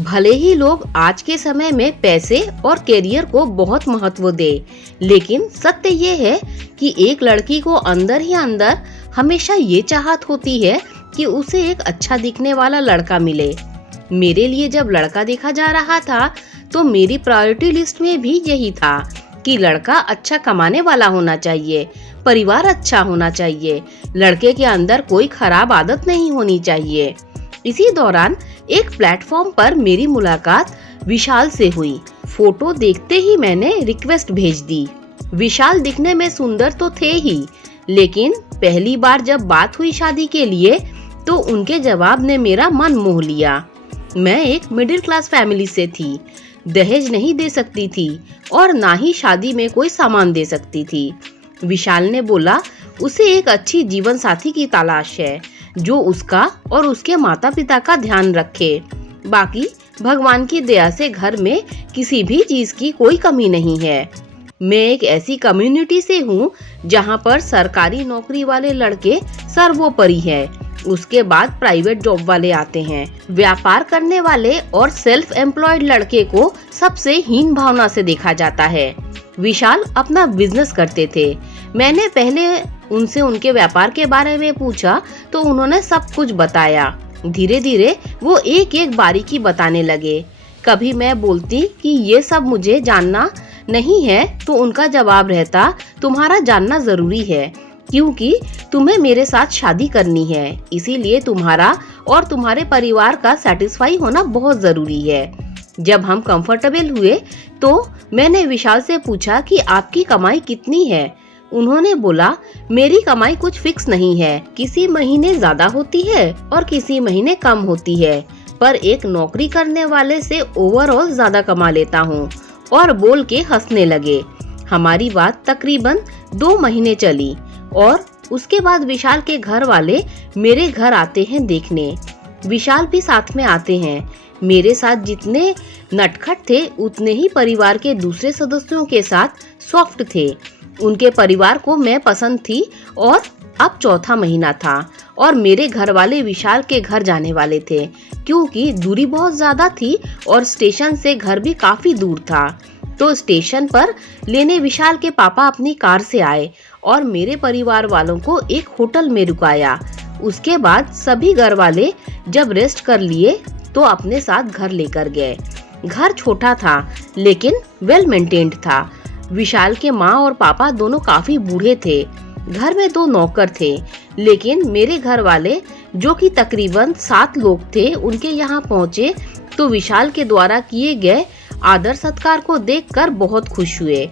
भले ही लोग आज के समय में पैसे और करियर को बहुत महत्व दे, लेकिन सत्य ये है कि एक लड़की को अंदर ही अंदर हमेशा ये चाहत होती है कि उसे एक अच्छा दिखने वाला लड़का मिले। मेरे लिए जब लड़का देखा जा रहा था तो मेरी प्रायोरिटी लिस्ट में भी यही था कि लड़का अच्छा कमाने वाला होना चाहिए, परिवार अच्छा होना चाहिए, लड़के के अंदर कोई खराब आदत नहीं होनी चाहिए। इसी दौरान एक प्लेटफॉर्म पर मेरी मुलाकात विशाल से हुई। फोटो देखते ही मैंने रिक्वेस्ट भेज दी। विशाल दिखने में सुंदर तो थे ही, लेकिन पहली बार जब बात हुई शादी के लिए तो उनके जवाब ने मेरा मन मोह लिया। मैं एक मिडिल क्लास फैमिली से थी, दहेज नहीं दे सकती थी और ना ही शादी में कोई सामान दे सकती थी। विशाल ने बोला उसे एक अच्छी जीवन साथी की तलाश है जो उसका और उसके माता पिता का ध्यान रखे। बाकी भगवान की दया से घर में किसी भी चीज की कोई कमी नहीं है। मैं एक ऐसी कम्युनिटी से हूँ जहाँ पर सरकारी नौकरी वाले लड़के सर्वोपरि है, उसके बाद प्राइवेट जॉब वाले आते हैं। व्यापार करने वाले और सेल्फ एम्प्लॉयड लड़के को सबसे हीन भावना से देखा जाता है। विशाल अपना बिजनेस करते थे। मैंने पहले उनसे उनके व्यापार के बारे में पूछा तो उन्होंने सब कुछ बताया। धीरे धीरे वो एक एक बारीकी बताने लगे। कभी मैं बोलती कि ये सब मुझे जानना नहीं है तो उनका जवाब रहता तुम्हारा जानना जरूरी है, क्योंकि तुम्हें मेरे साथ शादी करनी है, इसीलिए तुम्हारा और तुम्हारे परिवार का सेटिस्फाई होना बहुत जरूरी है। जब हम कंफर्टेबल हुए तो मैंने विशाल से पूछा कि आपकी कमाई कितनी है। उन्होंने बोला मेरी कमाई कुछ फिक्स नहीं है, किसी महीने ज्यादा होती है और किसी महीने कम होती है, पर एक नौकरी करने वाले से ओवरऑल ज्यादा कमा लेता हूँ। और बोल के हंसने लगे। हमारी बात तकरीबन 2 महीने चली और उसके बाद विशाल के घर वाले मेरे घर आते हैं देखने। विशाल भी साथ में आते हैं। मेरे साथ जितने नटखट थे उतने ही परिवार के दूसरे सदस्यों के साथ सॉफ्ट थे। उनके परिवार को मैं पसंद थी और अब 4था महीना था और मेरे घर वाले विशाल के घर जाने वाले थे, क्योंकि दूरी बहुत ज्यादा थी और स्टेशन से घर भी काफी दूर था। तो स्टेशन पर लेने विशाल के पापा अपनी कार से आए और मेरे परिवार वालों को एक होटल में रुकाया। उसके बाद सभी घर वाले जब रेस्ट कर लिए तो अपने साथ घर लेकर गए। घर छोटा था लेकिन वेल मेंटेन्ड था। विशाल के माँ और पापा दोनों काफी बूढ़े थे। घर में 2 नौकर थे, लेकिन मेरे घर वाले जो कि तकरीबन 7 लोग थे उनके यहाँ पहुँचे तो विशाल के द्वारा किए गए आदर सत्कार को देखकर बहुत खुश हुए।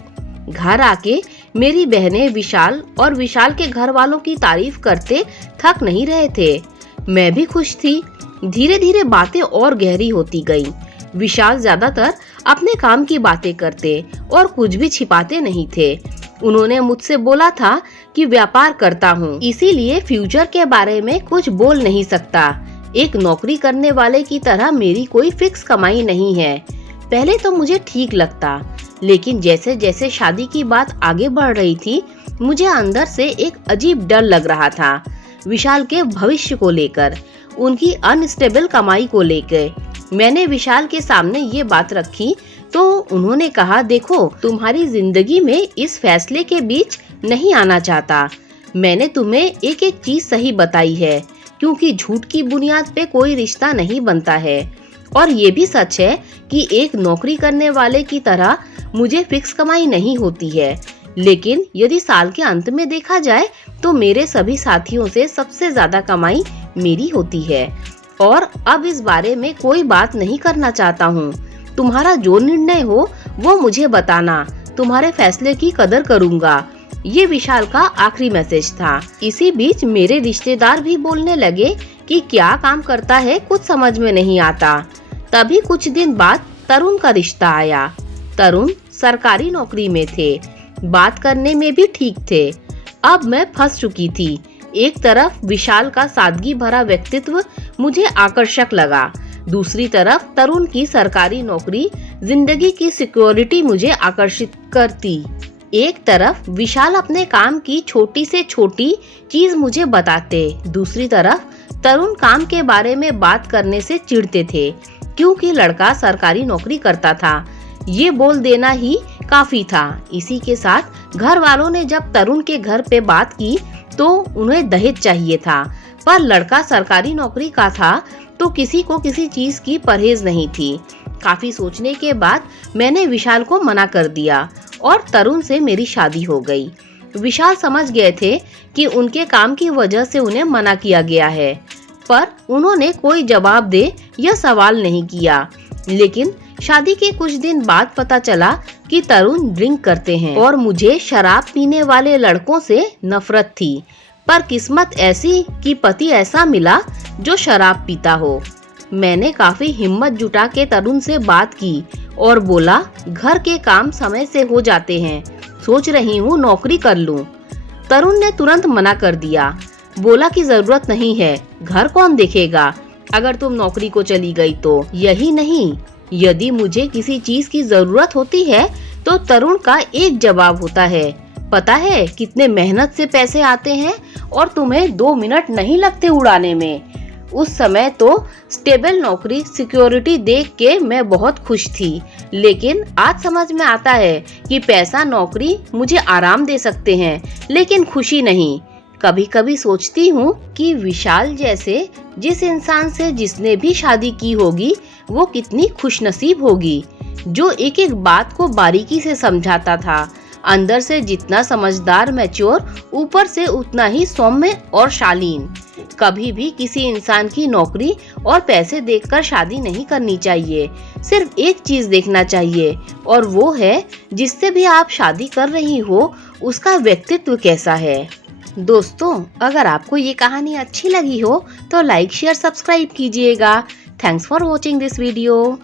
घर आके मेरी बहनें विशाल और विशाल के घर वालों की तारीफ करते थक नहीं रहे थे। मैं भी खुश थी। धीरे धीरे बातें और गहरी होती गईं। विशाल ज्यादातर अपने काम की बातें करते और कुछ भी छिपाते नहीं थे। उन्होंने मुझसे बोला था कि व्यापार करता हूँ, इसीलिए फ्यूचर के बारे में कुछ बोल नहीं सकता। एक नौकरी करने वाले की तरह मेरी कोई फिक्स कमाई नहीं है। पहले तो मुझे ठीक लगता, लेकिन जैसे जैसे शादी की बात आगे बढ़ रही थी मुझे अंदर से एक अजीब डर लग रहा था। विशाल के भविष्य को लेकर, उनकी अनस्टेबल कमाई को लेकर। मैंने विशाल के सामने ये बात रखी तो उन्होंने कहा देखो तुम्हारी जिंदगी में इस फैसले के बीच नहीं आना चाहता। मैंने तुम्हें एक एक चीज सही बताई है, क्योंकि झूठ की बुनियाद पे कोई रिश्ता नहीं बनता है। और ये भी सच है कि एक नौकरी करने वाले की तरह मुझे फिक्स कमाई नहीं होती है, लेकिन यदि साल के अंत में देखा जाए तो मेरे सभी साथियों से सबसे ज्यादा कमाई मेरी होती है। और अब इस बारे में कोई बात नहीं करना चाहता हूँ। तुम्हारा जो निर्णय हो वो मुझे बताना, तुम्हारे फैसले की कदर करूँगा। ये विशाल का आखिरी मैसेज था। इसी बीच मेरे रिश्तेदार भी बोलने लगे कि क्या काम करता है कुछ समझ में नहीं आता। तभी कुछ दिन बाद तरुण का रिश्ता आया। तरुण सरकारी नौकरी में थे, बात करने में भी ठीक थे। अब मैं फंस चुकी थी। एक तरफ विशाल का सादगी भरा व्यक्तित्व मुझे आकर्षक लगा, दूसरी तरफ तरुण की सरकारी नौकरी जिंदगी की सिक्योरिटी मुझे आकर्षित करती। एक तरफ विशाल अपने काम की छोटी से छोटी चीज मुझे बताते, दूसरी तरफ तरुण काम के बारे में बात करने से चिढ़ते थे, क्योंकि लड़का सरकारी नौकरी करता था। ये बोल देना ही काफी था। इसी के साथ घर वालों ने जब तरुण के घर पे बात की तो उन्हें दहेज चाहिए था, पर लड़का सरकारी नौकरी का था तो किसी को किसी चीज की परहेज नहीं थी। काफी सोचने के बाद मैंने विशाल को मना कर दिया और तरुण से मेरी शादी हो गई। विशाल समझ गए थे कि उनके काम की वजह से उन्हें मना किया गया है, पर उन्होंने कोई जवाब दे यह सवाल नहीं किया। लेकिन शादी के कुछ दिन बाद पता चला कि तरुण ड्रिंक करते हैं और मुझे शराब पीने वाले लड़कों से नफरत थी। पर किस्मत ऐसी कि पति ऐसा मिला जो शराब पीता हो। मैंने काफी हिम्मत जुटा के तरुण से बात की और बोला, घर के काम समय से हो जाते हैं, सोच रही हूँ नौकरी कर लूँ। तरुण ने तुरंत मना कर दिया, बोला कि जरूरत नहीं है, घर कौन देखेगा अगर तुम नौकरी को चली गई तो। यही नहीं, यदि मुझे किसी चीज की जरूरत होती है तो तरुण का एक जवाब होता है, पता है कितने मेहनत से पैसे आते हैं और तुम्हें 2 मिनट नहीं लगते उड़ाने में। उस समय तो स्टेबल नौकरी, सिक्योरिटी देख के मैं बहुत खुश थी, लेकिन आज समझ में आता है कि पैसा, नौकरी मुझे आराम दे सकते हैं लेकिन खुशी नहीं। कभी कभी सोचती हूँ कि विशाल जैसे जिस इंसान से जिसने भी शादी की होगी वो कितनी खुशनसीब होगी, जो एक एक बात को बारीकी से समझाता था। अंदर से जितना समझदार, मैच्योर, ऊपर से उतना ही सौम्य और शालीन। कभी भी किसी इंसान की नौकरी और पैसे देखकर शादी नहीं करनी चाहिए। सिर्फ एक चीज देखना चाहिए और वो है जिससे भी आप शादी कर रही हो उसका व्यक्तित्व कैसा है। दोस्तों, अगर आपको ये कहानी अच्छी लगी हो तो लाइक, शेयर, सब्सक्राइब कीजिएगा। Thanks for watching this video.